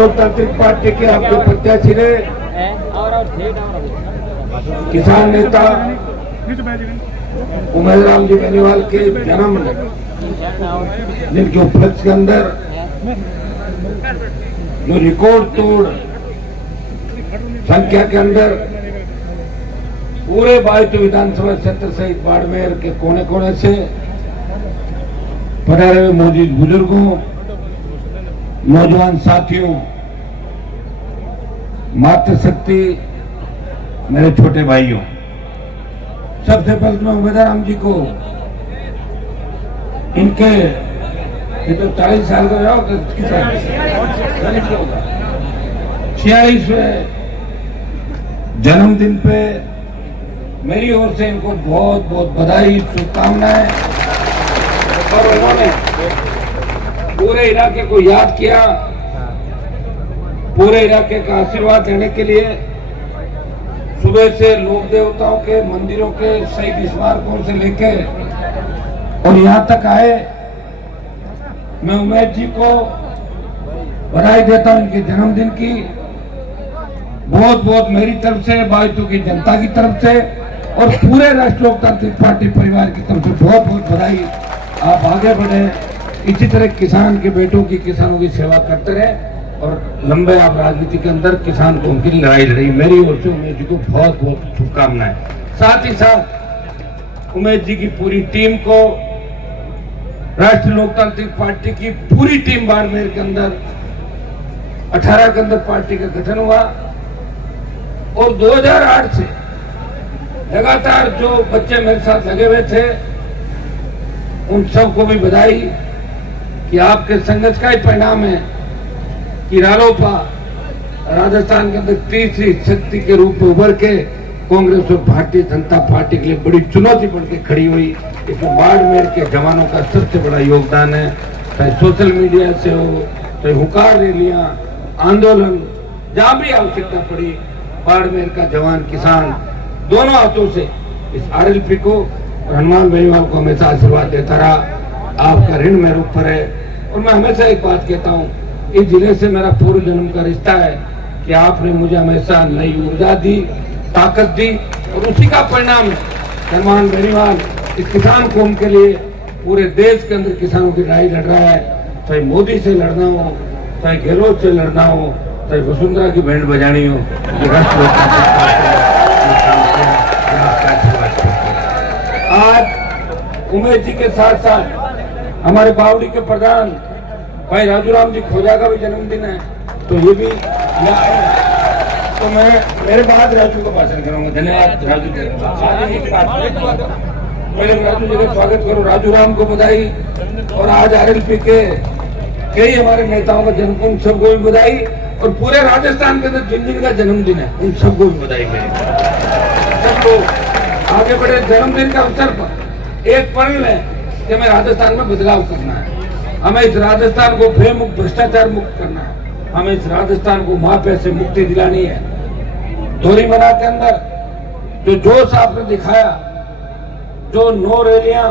लोकतांत्रिक पार्टी के आपके प्रत्याशी रहे किसान नेता उमेदराम जी बेनीवाल के जन्म जिनके उपलक्ष्य के अंदर जो रिकॉर्ड तोड़ संख्या के अंदर पूरे बायतू विधानसभा क्षेत्र सहित बाड़मेर के कोने कोने से पधारे हुए मौजूद बुजुर्गों, नौजवान साथियों, मातृशक्ति, मेरे छोटे भाइयों, सबसे पहले मैं उमेदराम जी को इनके ये तो 40 साल का हो 46वें जन्मदिन पे मेरी ओर से इनको बहुत बहुत बधाई, शुभकामनाएं। और उन्होंने पूरे इलाके को याद किया, पूरे इलाके का आशीर्वाद लेने के लिए सुबह से लोक देवताओं के मंदिरों के शहीद स्मारकों से लेके और यहाँ तक आए। मैं उमेश जी को बधाई देता हूँ इनके जन्मदिन की, बहुत बहुत मेरी तरफ से, बायतू की जनता की तरफ से और पूरे राष्ट्रीय लोकतांत्रिक पार्टी परिवार की तरफ से बहुत बहुत बधाई। आप आगे बढ़े, इसी तरह किसान के बेटों की, किसानों की सेवा करते रहे और लंबे आप राजनीति के अंदर किसान कौम की लड़ाई लड़ी। मेरी ओर से उमेश जी को बहुत बहुत शुभकामनाएं। साथ ही साथ उमेश जी की पूरी टीम को, राष्ट्रीय लोकतांत्रिक पार्टी की पूरी टीम बाड़मेर के अंदर 18 के अंदर पार्टी का गठन हुआ और 2008 से लगातार जो बच्चे मेरे साथ लगे हुए थे उन सबको भी बधाई कि आपके संघर्ष का ही परिणाम है कि रालोपा राजस्थान के अंदर तीसरी शक्ति के रूप में उभर के कांग्रेस और भारतीय जनता पार्टी के लिए बड़ी चुनौती बन के खड़ी हुई। इसमें बाड़मेर के जवानों का सबसे बड़ा योगदान है, चाहे सोशल मीडिया से हो, चाहे हुकार रैलियां, आंदोलन, जहां भी आवश्यकता पड़ी, बाड़मेर का जवान किसान दोनों हाथों से इस आरएलपी को और हनुमान बेनीवाल को हमेशा आशीर्वाद देता रहा। आपका ऋण मेरे ऊपर है और मैं हमेशा एक बात कहता हूँ, इस जिले से मेरा पूर्व जन्म का रिश्ता है कि आपने मुझे हमेशा नई ऊर्जा दी, ताकत दी और उसी का परिणाम है हनुमान बेनीवाल इस किसान कौम के लिए पूरे देश के अंदर किसानों की लड़ाई लड़ रहा है। चाहे मोदी से लड़ना हो, चाहे गहलोत से लड़ना हो, चाहे वसुंधरा की बैंड बजानी हो, आज उमेश जी के साथ साथ हमारे बावड़ी के प्रधान भाई राजूराम जी खोजा का भी जन्मदिन है, तो ये भी तो मैं मेरे बाद राजू का भाषण करूंगा। धन्यवाद राजू जी, पहले राजू जी का स्वागत करूं। राजूराम को बधाई और आज आरएलपी के कई हमारे नेताओं का जन्म, उन सबको भी बधाई और पूरे राजस्थान के अंदर जिन जिन का जन्मदिन है उन सबको भी बधाई मेरी। सबको आगे बढ़े। जन्मदिन का अवसर पर एक पल है कि हमें राजस्थान में बदलाव करना है, हमें इस राजस्थान को भय मुक्त, भ्रष्टाचार मुक्त करना है, हमें इस राजस्थान को माफिया से मुक्ति दिलानी है। धोरीमना के अंदर जो जोश आपने दिखाया, जो 9 रैलियां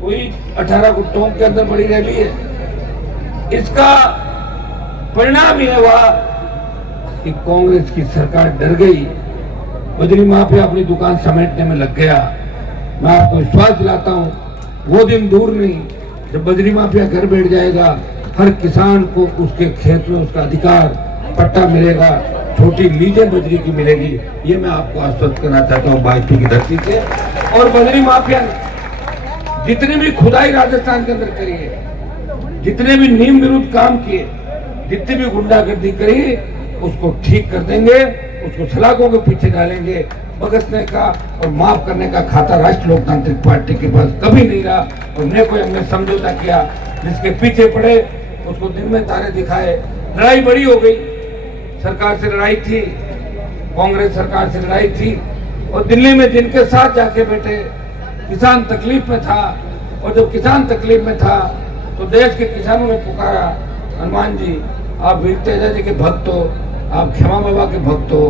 हुई, 18 को टोंक के अंदर बड़ी रैली है, इसका परिणाम यह हुआ कि कांग्रेस की सरकार डर गई, बजरी माफिया अपनी दुकान समेटने में लग गया। मैं आपको विश्वास दिलाता हूं, वो दिन दूर नहीं जब बजरी माफिया घर बैठ जाएगा, हर किसान को उसके खेत में उसका अधिकार पट्टा मिलेगा, छोटी लीजें बजरी की मिलेगी। ये मैं आपको आश्वस्त करना चाहता हूँ बायतू की धरती से। और बजरी माफिया जितनी भी खुदाई राजस्थान के अंदर करी है, जितने भी नियम विरुद्ध काम किए, जितनी भी गुंडागर्दी करी, उसको ठीक कर देंगे, उसको सलाखों के पीछे डालेंगे। बगसने का और माफ करने का खाता राष्ट्रीय लोकतांत्रिक पार्टी के पास कभी नहीं रहा। हमने समझौता किया, जिसके पीछे पड़े उसको दिन में तारे दिखाए। लड़ाई बड़ी हो गई, सरकार से लड़ाई थी, कांग्रेस सरकार से लड़ाई थी और दिल्ली में जिनके साथ जाके बैठे किसान तकलीफ में था, और जब किसान तकलीफ में था तो देश के किसानों ने पुकारा, हनुमान जी आप वीर तेजा जी के भक्त हो, आप क्षमा बाबा के भक्त हो,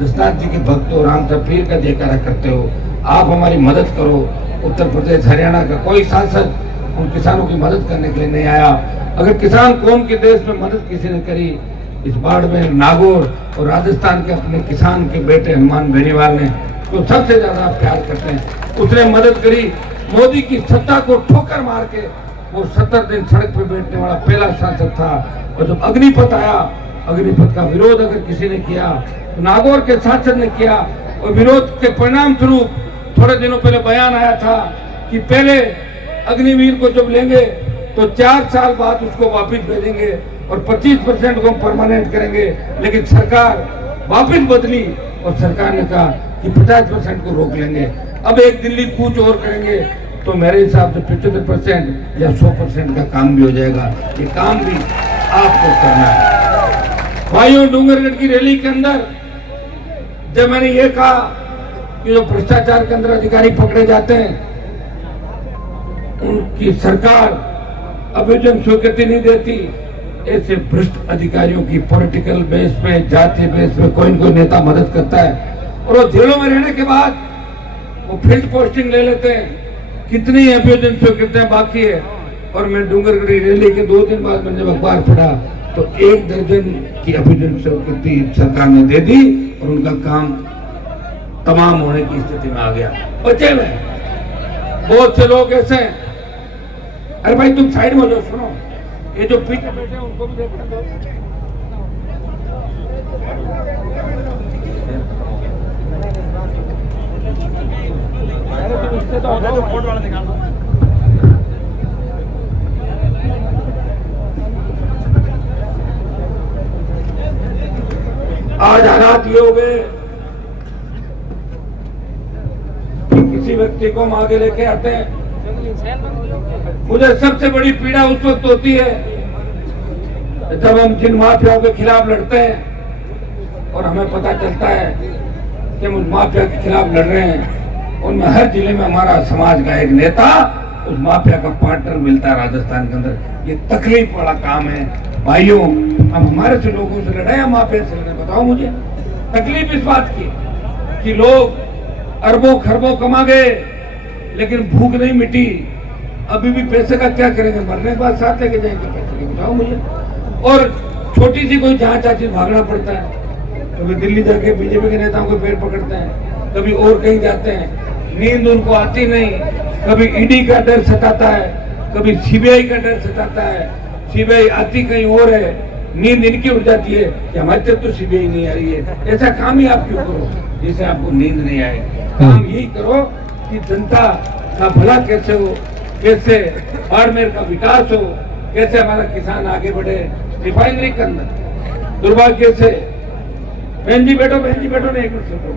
दशनाथ जी के भक्त हो, राम पीर का जयकारा करते हो, आप हमारी मदद करो। उत्तर प्रदेश हरियाणा का कोई सांसद उन किसानों की मदद करने के लिए नहीं आया। अगर किसान कौम के देश में मदद किसी ने करी इस बाड़मेर, नागौर और राजस्थान के अपने किसान के बेटे हनुमान बेनीवाल ने तो सबसे ज्यादा प्यार करते हैं, उसने मदद करी। मोदी की सत्ता को ठोकर मार के वो 70 दिन सड़क पे बैठने वाला पहला सांसद था। और जब अग्निपथ आया, अग्निपथ का विरोध अगर किसी ने किया तो नागौर के सांसद ने किया, और विरोध के परिणाम स्वरूप थोड़े दिनों पहले बयान आया था कि पहले अग्निवीर को जब लेंगे तो 4 साल बाद उसको वापस भेजेंगे और 25% को हम परमानेंट करेंगे। लेकिन सरकार वापस बदली और सरकार ने कहा कि 50% को रोक लेंगे। अब एक दिल्ली कूच और करेंगे तो मेरे हिसाब से 75% या 100% का काम भी हो जाएगा। ये काम भी आपको करना है। भाइयों, डूंगरगढ़ की रैली के अंदर जब मैंने ये कहा कि जो भ्रष्टाचार के अंदर अधिकारी पकड़े जाते हैं उनकी सरकार अभियोजन स्वीकृति नहीं देती, ऐसे भ्रष्ट अधिकारियों की पॉलिटिकल बेस पे, जातीय बेस पे कोई न कोई नेता मदद करता है और वो जेलों में रहने के बाद वो फील्ड पोस्टिंग ले लेते हैं। कितनी अभियोजन स्वीकृतियां बाकी है। और मैं डूंगरगढ़ी रैली के 2 दिन बाद मैंने जब अखबार पढ़ा तो 1 दर्जन की अभियोजन स्वीकृति सरकार ने दे दी और उनका काम तमाम होने की स्थिति में आ गया। बचे हुए बहुत से लोग ऐसे हैं, अरे भाई तुम साइड में हो जाओ, सुनो, ये जो पीछे बैठे हैं उनको भी देखने दो। आज हालात ये हो गए कि किसी व्यक्ति को हम आगे लेके आते हैं। मुझे सबसे बड़ी पीड़ा उस वक्त होती है जब हम जिन माफियाओं के खिलाफ लड़ते हैं और हमें पता चलता है कि हम उस माफिया के खिलाफ लड़ रहे हैं, उनमें हर जिले में हमारा समाज का एक नेता उस माफिया का पार्टनर मिलता है राजस्थान के अंदर। ये तकलीफ वाला काम है भाइयों। अब हमारे से लोगों से लड़े या माफिया से लड़े, बताओ मुझे। तकलीफ इस बात की कि लोग अरबों खरबों कमा गए लेकिन भूख नहीं मिटी। अभी भी पैसे का क्या करेंगे, मरने के बाद साथ लेके जाएंगे पैसे के, बताओ मुझे। और छोटी सी कोई जहाँ चाची भागना पड़ता है, कभी दिल्ली जाके बीजेपी के नेताओं को पेड़ पकड़ते हैं, कभी और कहीं जाते हैं, नींद उनको आती नहीं। कभी ईडी का डर सताता है, कभी सीबीआई का डर सताता है। सीबीआई आती कहीं और है, नींद इनकी उड़ जाती है कि हमारे तक तो सीबीआई नहीं आ रही है। ऐसा काम ही आप क्यों करो जिससे आपको नींद नहीं आए। काम यही करो कि जनता का भला कैसे हो, कैसे बाड़मेर का विकास हो, कैसे हमारा किसान आगे बढ़े। रिफाइनरी के अंदर दुर्भाग्य से बहन जी बैठो नहीं, एक मिनट सुनो।